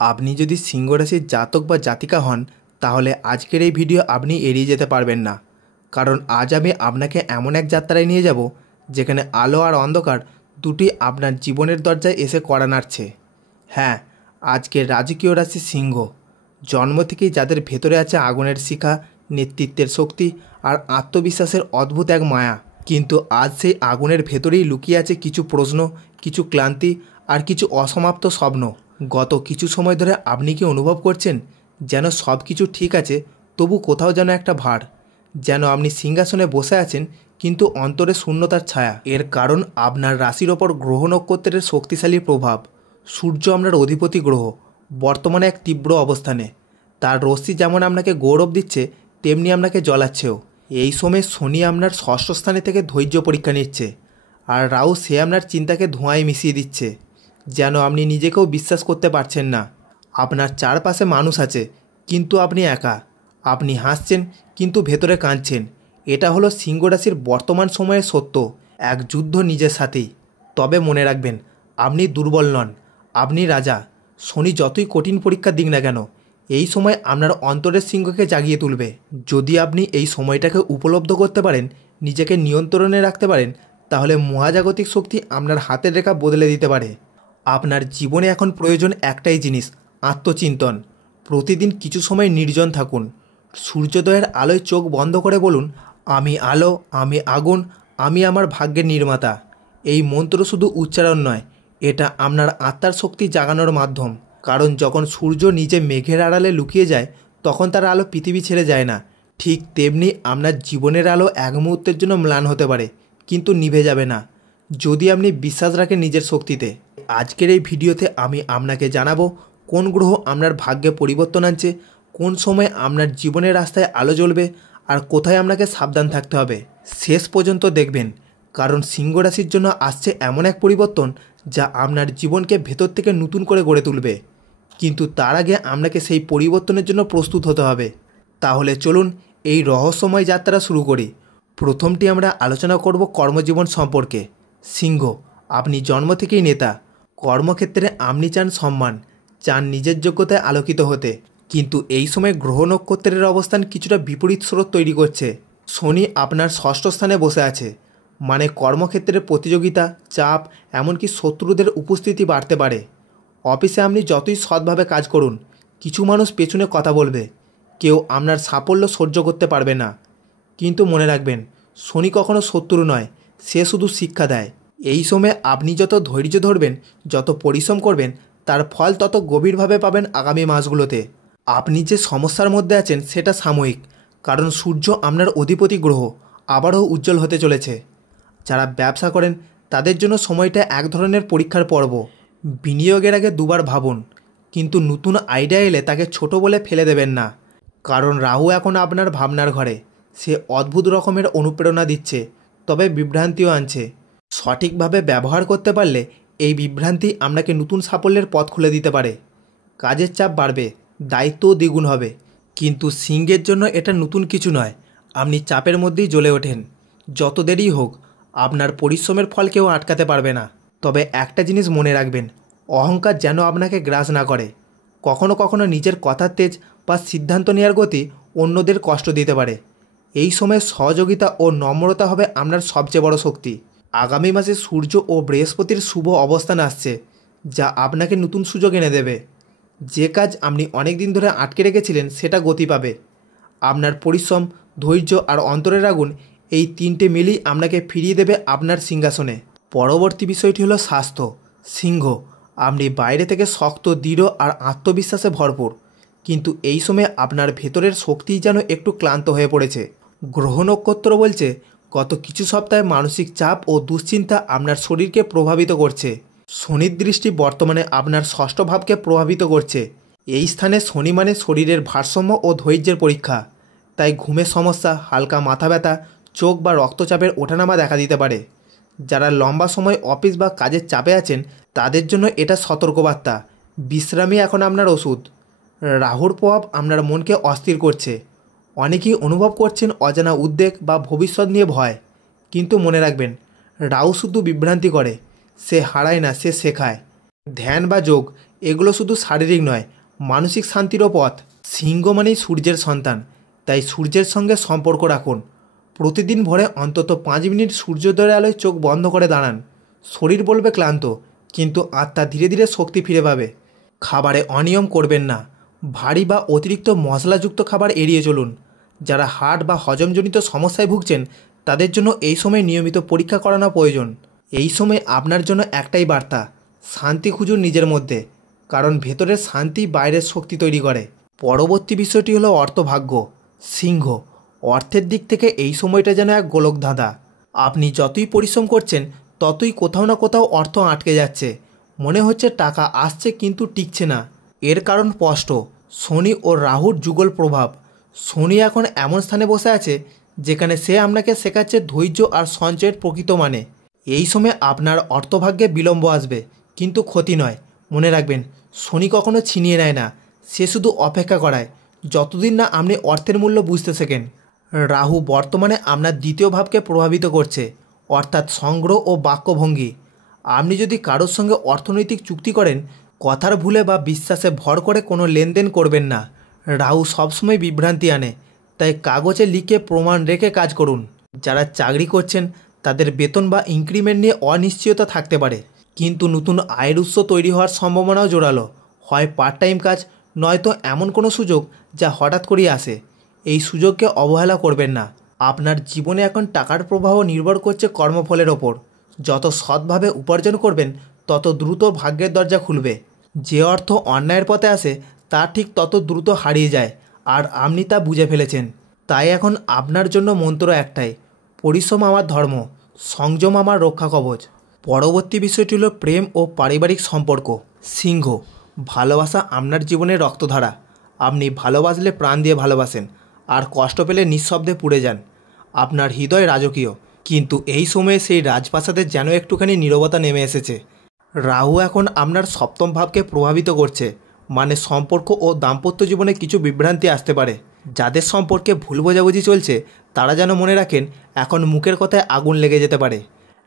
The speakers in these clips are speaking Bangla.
আপনি যদি সিংহ রাশির জাতক বা জাতিকা হন তাহলে আজকের এই ভিডিও আপনি এড়িয়ে যেতে পারবেন না, কারণ আজ আমি আপনাকে এমন এক যাত্রায় নিয়ে যাব যেখানে আলো আর অন্ধকার দুটি আপনার জীবনের দরজায় এসে কড়া নাড়ছে। হ্যাঁ, আজকের রাজকীয় রাশি সিংহ। জন্ম থেকেই যাদের ভেতরে আছে আগুনের শিখা, নেতৃত্বের শক্তি আর আত্মবিশ্বাসের অদ্ভুত এক মায়া, কিন্তু আজ সেই আগুনের ভেতরেই লুকিয়ে আছে কিছু প্রশ্ন, কিছু ক্লান্তি আর কিছু অসমাপ্ত স্বপ্ন। গত কিছু সময় ধরে আপনি কি অনুভব করছেন যেন সব কিছু ঠিক আছে, তবু কোথাও যেন একটা ভার, যেন আপনি সিংহাসনে বসে আছেন কিন্তু অন্তরে শূন্যতার ছায়া? এর কারণ আপনার রাশির ওপর গ্রহ নক্ষত্রের শক্তিশালী প্রভাব। সূর্য আপনার অধিপতি গ্রহ, বর্তমানে এক তীব্র অবস্থানে। তার রশ্মি যেমন আপনাকে গৌরব দিচ্ছে তেমনি আপনাকে জ্বলাচ্ছেও। এই সময় শনি আপনার ষষ্ঠ স্থানে থেকে ধৈর্য পরীক্ষা নিচ্ছে, আর রাহু সে আপনার চিন্তাকে ধোঁয়ায় মিশিয়ে দিচ্ছে, যেন আপনি নিজেকেও বিশ্বাস করতে পারছেন না। আপনার চারপাশে মানুষ আছে কিন্তু আপনি একা। আপনি হাসছেন কিন্তু ভেতরে কাঁদছেন। এটা হলো সিংহ রাশির বর্তমান সময়ের সত্য, এক যুদ্ধ নিজের সাথেই। তবে মনে রাখবেন, আপনি দুর্বল নন, আপনি রাজা। শনি যতই কঠিন পরীক্ষা দিক না কেন, এই সময় আপনার অন্তরের সিংহকে জাগিয়ে তুলবে। যদি আপনি এই সময়টাকে উপলব্ধ করতে পারেন, নিজেকে নিয়ন্ত্রণে রাখতে পারেন, তাহলে মহাজাগতিক শক্তি আপনার হাতের রেখা বদলে দিতে পারে। আপনার জীবনে এখন প্রয়োজন একটাই জিনিস, আত্মচিন্তন। প্রতিদিন কিছু সময় নির্জন থাকুন। সূর্যোদয়ের আলোয় চোখ বন্ধ করে বলুন, আমি আলো, আমি আগুন, আমি আমার ভাগ্যের নির্মাতা। এই মন্ত্র শুধু উচ্চারণ নয়, এটা আপনার আত্মার শক্তি জাগানোর মাধ্যম। কারণ যখন সূর্য নিজে মেঘের আড়ালে লুকিয়ে যায় তখন তার আলো পৃথিবী ছেড়ে যায় না। ঠিক তেমনি আপনার জীবনের আলো এক মুহূর্তের জন্য ম্লান হতে পারে, কিন্তু নিভে যাবে না যদি আপনি বিশ্বাস রাখেন নিজের শক্তিতে। আজকের এই ভিডিওতে আমি আপনাকে জানাবো কোন গ্রহ আপনার ভাগ্যে পরিবর্তন আনছে, কোন সময় আপনার জীবনের রাস্তায় আলো জ্বলবে, আর কোথায় আপনাকে সাবধান থাকতে হবে। শেষ পর্যন্ত দেখবেন, কারণ সিংহ রাশির জন্য আসছে এমন এক পরিবর্তন যা আপনার জীবনকে ভেতর থেকে নতুন করে গড়ে তুলবে। কিন্তু তার আগে আপনাকে সেই পরিবর্তনের জন্য প্রস্তুত হতে হবে। তাহলে চলুন এই রহস্যময় যাত্রা শুরু করি। প্রথমটি আমরা আলোচনা করব কর্মজীবন সম্পর্কে। সিংহ, আপনি জন্ম থেকেই নেতা। কর্মক্ষেত্রে আপনি চান সম্মান, চান নিজের যোগ্যতায় আলোকিত হতে। কিন্তু এই সময় গ্রহ নক্ষত্রের অবস্থান কিছুটা বিপরীত স্রোত তৈরি করছে। শনি আপনার ষষ্ঠ স্থানে বসে আছে, মানে কর্মক্ষেত্রে প্রতিযোগিতা, চাপ, এমনকি শত্রুদের উপস্থিতি বাড়তে পারে। অফিসে আপনি যতই সৎভাবে কাজ করুন, কিছু মানুষ পেছনে কথা বলবে, কেউ আপনার সাফল্য সহ্য করতে পারবে না। কিন্তু মনে রাখবেন, শনি কখনো শত্রু নয়, সে শুধু শিক্ষা দেয়। এই সময় আপনি যত ধৈর্য ধরবেন, যত পরিশ্রম করবেন, তার ফল তত গভীরভাবে পাবেন আগামী মাসগুলোতে। আপনি যে সমস্যার মধ্যে আছেন সেটা সাময়িক, কারণ সূর্য আপনার অধিপতি গ্রহ আবারও উজ্জ্বল হতে চলেছে। যারা ব্যবসা করেন তাদের জন্য সময়টা এক ধরনের পরীক্ষার পর্ব। বিনিয়োগের আগে দুবার ভাবুন, কিন্তু নতুন আইডিয়া এলে তাকে ছোট বলে ফেলে দেবেন না। কারণ রাহু এখন আপনার ভাবনার ঘরে। সে অদ্ভুত রকমের অনুপ্রেরণা দিচ্ছে, তবে বিভ্রান্তিও আনছে। সঠিকভাবে ব্যবহার করতে পারলে এই বিভ্রান্তি আপনাকে নতুন সাফল্যের পথ খুলে দিতে পারে। কাজের চাপ বাড়বে, দায়িত্বও দ্বিগুণ হবে। কিন্তু সিংহের জন্য এটা নতুন কিছু নয়, আপনি চাপের মধ্যেই জ্বলে ওঠেন। যত দেরি হোক, আপনার পরিশ্রমের ফল কেউ আটকাতে পারবে না। তবে একটা জিনিস মনে রাখবেন, অহংকার যেন আপনাকে গ্রাস না করে। কখনো কখনো নিজের কথার তেজ বা সিদ্ধান্ত নেওয়ার গতি অন্যদের কষ্ট দিতে পারে। এই সময় সহযোগিতা ও নম্রতা হবে আপনার সবচেয়ে বড় শক্তি। আগামী মাসে সূর্য ও বৃহস্পতির শুভ অবস্থান আসছে, যা আপনাকে নতুন সুযোগ এনে দেবে। যে কাজ আপনি অনেক দিন ধরে আটকে রেখেছিলেন সেটা গতি পাবে। আপনার পরিশ্রম, ধৈর্য আর অন্তরের আগুন, এই তিনটে মিলেই আপনাকে ফিরিয়ে দেবে আপনার সিংহাসনে। পরবর্তী বিষয়টি হলো স্বাস্থ্য। সিংহ, আপনি বাইরে থেকে শক্ত, দৃঢ় আর আত্মবিশ্বাসে ভরপুর, কিন্তু এই সময় আপনার ভেতরের শক্তিই যেন একটু ক্লান্ত হয়ে পড়েছে। গ্রহ নক্ষত্র বলছে গত কিছু সপ্তাহে মানসিক চাপ ও দুশ্চিন্তা আপনার শরীরকে প্রভাবিত করছে। শনির দৃষ্টি বর্তমানে আপনার ষষ্ঠ ভাবকে প্রভাবিত করছে। এই স্থানে শনি মানে শরীরের ভারসাম্য ও ধৈর্যের পরীক্ষা। তাই ঘুমের সমস্যা, হালকা মাথা ব্যথা, চোখ বা রক্তচাপের ওঠানামা দেখা দিতে পারে। যারা লম্বা সময় অফিস বা কাজের চাপে আছেন তাদের জন্য এটা সতর্কবার্তা। বিশ্রামই এখন আপনার ওষুধ। রাহুর প্রভাব আপনার মনকে অস্থির করছে। অনেকেই অনুভব করছেন অজানা উদ্বেগ বা ভবিষ্যৎ নিয়ে ভয়। কিন্তু মনে রাখবেন, রাহু শুধু বিভ্রান্তি করে, সে হারায় না, সে শেখায়। ধ্যান বা যোগ এগুলো শুধু শারীরিক নয়, মানসিক শান্তিরও পথ। সিংহ মানেই সূর্যের সন্তান, তাই সূর্যের সঙ্গে সম্পর্ক রাখুন। প্রতিদিন ভোরে অন্তত 5 মিনিট সূর্যোদয়ের আলোয় চোখ বন্ধ করে দাঁড়ান। শরীর বলবে ক্লান্ত, কিন্তু আত্মা ধীরে ধীরে শক্তি ফিরে পাবে। খাবারে অনিয়ম করবেন না। ভারী বা অতিরিক্ত মশলাযুক্ত খাবার এড়িয়ে চলুন। যারা হার্ট বা হজমজনিত সমস্যায় ভুগছেন তাদের জন্য এই সময় নিয়মিত পরীক্ষা করানো প্রয়োজন। এই সময় আপনার জন্য একটাই বার্তা, শান্তি খুঁজুন নিজের মধ্যে, কারণ ভেতরের শান্তি বাইরের শক্তি তৈরি করে। পরবর্তী বিষয়টি হলো অর্থভাগ্য। সিংহ, অর্থের দিক থেকে এই সময়টা যেন এক গোলকধাঁধা। আপনি যতই পরিশ্রম করছেন ততই কোথাও না কোথাও অর্থ আটকে যাচ্ছে। মনে হচ্ছে টাকা আসছে কিন্তু টিকছে না। এর কারণ স্পষ্ট, শনি ও রাহুর যুগল প্রভাব। শনি এখন এমন স্থানে বসে আছে যেখানে সে আপনাকে শেখাচ্ছে ধৈর্য আর সঞ্চয়ের প্রকৃত মানে। এই সময় আপনার অর্থভাগ্যে বিলম্ব আসবে, কিন্তু ক্ষতি নয়। মনে রাখবেন, শনি কখনো ছিনিয়ে নেয় না, সে শুধু অপেক্ষা করায় যতদিন না আপনি অর্থের মূল্য বুঝতে শেখেন। রাহু বর্তমানে আপনার দ্বিতীয় ভাবকে প্রভাবিত করছে, অর্থাৎ সংগ্রহ ও বাক্যভঙ্গি। আপনি যদি কারোর সঙ্গে অর্থনৈতিক চুক্তি করেন, কথার ভুলে বা বিশ্বাসে ভর করে কোনো লেনদেন করবেন না। রাহু সবসময় বিভ্রান্তি আনে, তাই কাগজে লিখে প্রমাণ রেখে কাজ করুন। যারা চাকরি করছেন তাদের বেতন বা ইনক্রিমেন্ট নিয়ে অনিশ্চয়তা থাকতে পারে, কিন্তু নতুন আয়ের উৎস তৈরি হওয়ার সম্ভাবনাও জোরালো। হয় পার্ট টাইম কাজ, নয়তো এমন কোনো সুযোগ যা হঠাৎ করেই আসে। এই সুযোগকে অবহেলা করবেন না। আপনার জীবনে এখন টাকার প্রবাহ নির্ভর করছে কর্মফলের ওপর। যত সৎভাবে উপার্জন করবেন তত দ্রুত ভাগ্যের দরজা খুলবে। যে অর্থ অন্যায়ের পথে আসে তা ঠিক তত দ্রুত হারিয়ে যায়, আর আপনি তা বুঝে ফেলেছেন। তাই এখন আপনার জন্য মন্ত্র একটাই, পরিশ্রম আমার ধর্ম, সংযম আমার রক্ষা কবচ। পরবর্তী বিষয়টি হলো প্রেম ও পারিবারিক সম্পর্ক। সিংহ, ভালোবাসা আপনার জীবনের রক্তধারা। আপনি ভালোবাসলে প্রাণ দিয়ে ভালোবাসেন, আর কষ্ট পেলে নিঃশব্দে পুড়ে যান। আপনার হৃদয় রাজকীয়, কিন্তু এই সময়ে সেই রাজপ্রাসাদে যেন একটুখানি নীরবতা নেমে এসেছে। রাহু এখন আপনার সপ্তম ভাবকে প্রভাবিত করছে, মানে সম্পর্ক ও দাম্পত্য জীবনে কিছু বিভ্রান্তি আসতে পারে। যাদের সম্পর্কে ভুল বোঝাবুঝি চলছে তারা যেন মনে রাখেন, এখন মুখের কথায় আগুন লেগে যেতে পারে।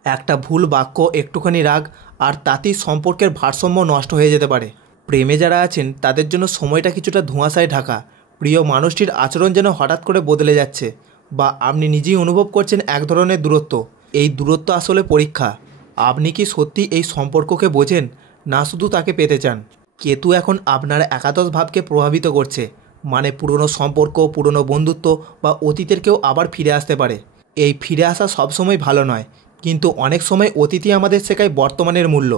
একটা ভুল বাক্য, একটুখানি রাগ, আর তাতেই সম্পর্কের ভারসাম্য নষ্ট হয়ে যেতে পারে। প্রেমে যারা আছেন তাদের জন্য সময়টা কিছুটা ধোঁয়াশায় ঢাকা। প্রিয় মানুষটির আচরণ যেন হঠাৎ করে বদলে যাচ্ছে, বা আপনি নিজেই অনুভব করছেন এক ধরনের দূরত্ব। এই দূরত্ব আসলে পরীক্ষা, আপনি কি সত্যি এই সম্পর্ককে বোঝেন, না শুধু তাকে পেতে চান। কেতু এখন আপনার একাদশ ভাবকে প্রভাবিত করছে, মানে পুরনো সম্পর্ক, পুরনো বন্ধুত্ব বা অতীতের কেউ আবার ফিরে আসতে পারে। এই ফিরে আসা সবসময় ভালো নয়, কিন্তু অনেক সময় অতীতই আমাদের শেখায় বর্তমানের মূল্য।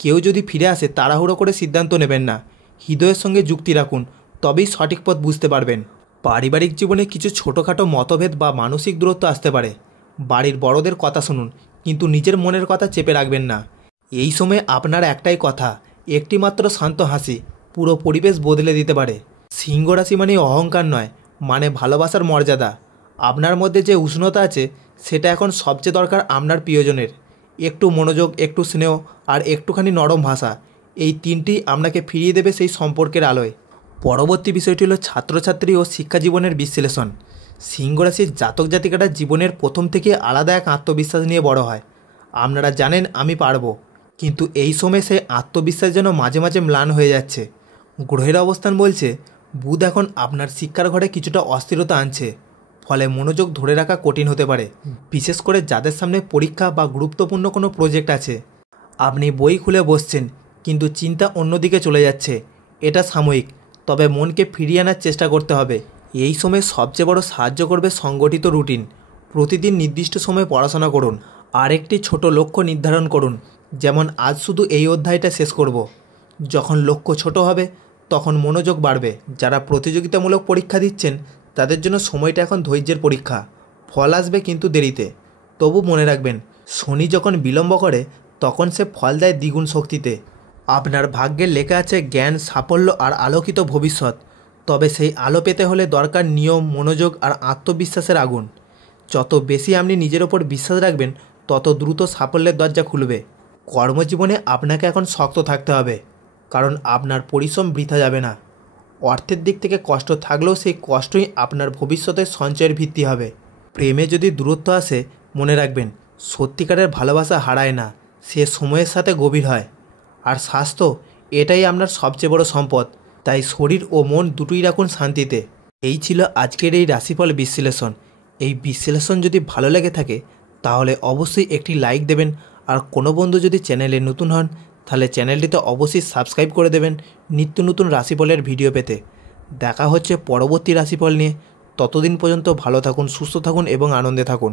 কেউ যদি ফিরে আসে তাড়াহুড়ো করে সিদ্ধান্ত নেবেন না, হৃদয়ের সঙ্গে যুক্তি রাখুন, তবেই সঠিক পথ বুঝতে পারবেন। পারিবারিক জীবনে কিছু ছোটোখাটো মতভেদ বা মানসিক দূরত্ব আসতে পারে। বাড়ির বড়দের কথা শুনুন, কিন্তু নিজের মনের কথা চেপে রাখবেন না। এই সময় আপনার একটাই কথা, একটি মাত্র শান্ত হাসি পুরো পরিবেশ বদলে দিতে পারে। সিংহ রাশি মানে অহংকার নয়, মানে ভালোবাসার মর্যাদা। আপনার মধ্যে যে উষ্ণতা আছে সেটা এখন সবচেয়ে দরকার আপনার প্রিয়জনের। একটু মনোযোগ, একটু স্নেহ আর একটুখানি নরম ভাষা, এই তিনটি আপনাকে ফিরিয়ে দেবে সেই সম্পর্কের আলোয়। পরবর্তী বিষয়টি হলো ছাত্রছাত্রী ও শিক্ষা জীবনের বিশ্লেষণ। সিংহ রাশির জাতক জাতিকারা জীবনের প্রথম থেকে আলাদা এক আত্মবিশ্বাস নিয়ে বড় হয়। আপনারা জানেন আমি পারবো, কিন্তু এই সময় সেই আত্মবিশ্বাস যেন মাঝে মাঝে ম্লান হয়ে যাচ্ছে। গ্রহের অবস্থান বলছে বুধ এখন আপনার শিক্ষার ঘরে কিছুটা অস্থিরতা আনছে, ফলে মনোযোগ ধরে রাখা কঠিন হতে পারে, বিশেষ করে যাদের সামনে পরীক্ষা বা গুরুত্বপূর্ণ কোনো প্রজেক্ট আছে। আপনি বই খুলে বসছেন, কিন্তু চিন্তা অন্যদিকে চলে যাচ্ছে। এটা সাময়িক, তবে মনকে ফিরিয়ে আনার চেষ্টা করতে হবে। এই সময় সবচেয়ে বড় সাহায্য করবে সংগঠিত রুটিন। প্রতিদিন নির্দিষ্ট সময়ে পড়াশোনা করুন, আর একটি ছোট লক্ষ্য নির্ধারণ করুন, যেমন আজ শুধু এই অধ্যায়টা শেষ করব। যখন লক্ষ্য ছোট হবে তখন মনোযোগ বাড়বে। যারা প্রতিযোগিতামূলক পরীক্ষা দিচ্ছেন তাদের জন্য সময়টা এখন ধৈর্যের পরীক্ষা। ফল আসবে কিন্তু দেরিতে। তবু মনে রাখবেন, শনি যখন বিলম্ব করে তখন সে ফল দেয় দ্বিগুণ শক্তিতে। আপনার ভাগ্যে লেখা আছে জ্ঞান, সাফল্য আর আলোকিত ভবিষ্যৎ। তবে সেই আলো পেতে হলে দরকার নিয়ম, মনোযোগ আর আত্মবিশ্বাসের আগুন। যত বেশি আপনি নিজের ওপর বিশ্বাস রাখবেন তত দ্রুত সাফল্যের দরজা খুলবে। কর্মজীবনে আপনাকে এখন শক্ত থাকতে হবে, কারণ আপনার পরিশ্রম বৃথা যাবে না। অর্থের দিক থেকে কষ্ট থাকলেও সেই কষ্টই আপনার ভবিষ্যতের সঞ্চয়ের ভিত্তি হবে। প্রেমে যদি দূরত্ব আসে, মনে রাখবেন সত্যিকারের ভালোবাসা হারায় না, সে সময়ের সাথে গভীর হয়। আর স্বাস্থ্য, এটাই আপনার সবচেয়ে বড় সম্পদ। তাই শরীর ও মন দুটোই রাখুন শান্তিতে। এই ছিল আজকের এই রাশিফল বিশ্লেষণ। এই বিশ্লেষণ যদি ভালো লেগে থাকে তাহলে অবশ্যই একটি লাইক দেবেন। আর কোনো বন্ধু যদি চ্যানেলে নতুন হন তাহলে চ্যানেলটিতে অবশ্যই সাবস্ক্রাইব করে দেবেন নিত্য নতুন রাশিফলের ভিডিও পেতে। দেখা হচ্ছে পরবর্তী রাশিফল নিয়ে। ততদিন পর্যন্ত ভালো থাকুন, সুস্থ থাকুন এবং আনন্দে থাকুন।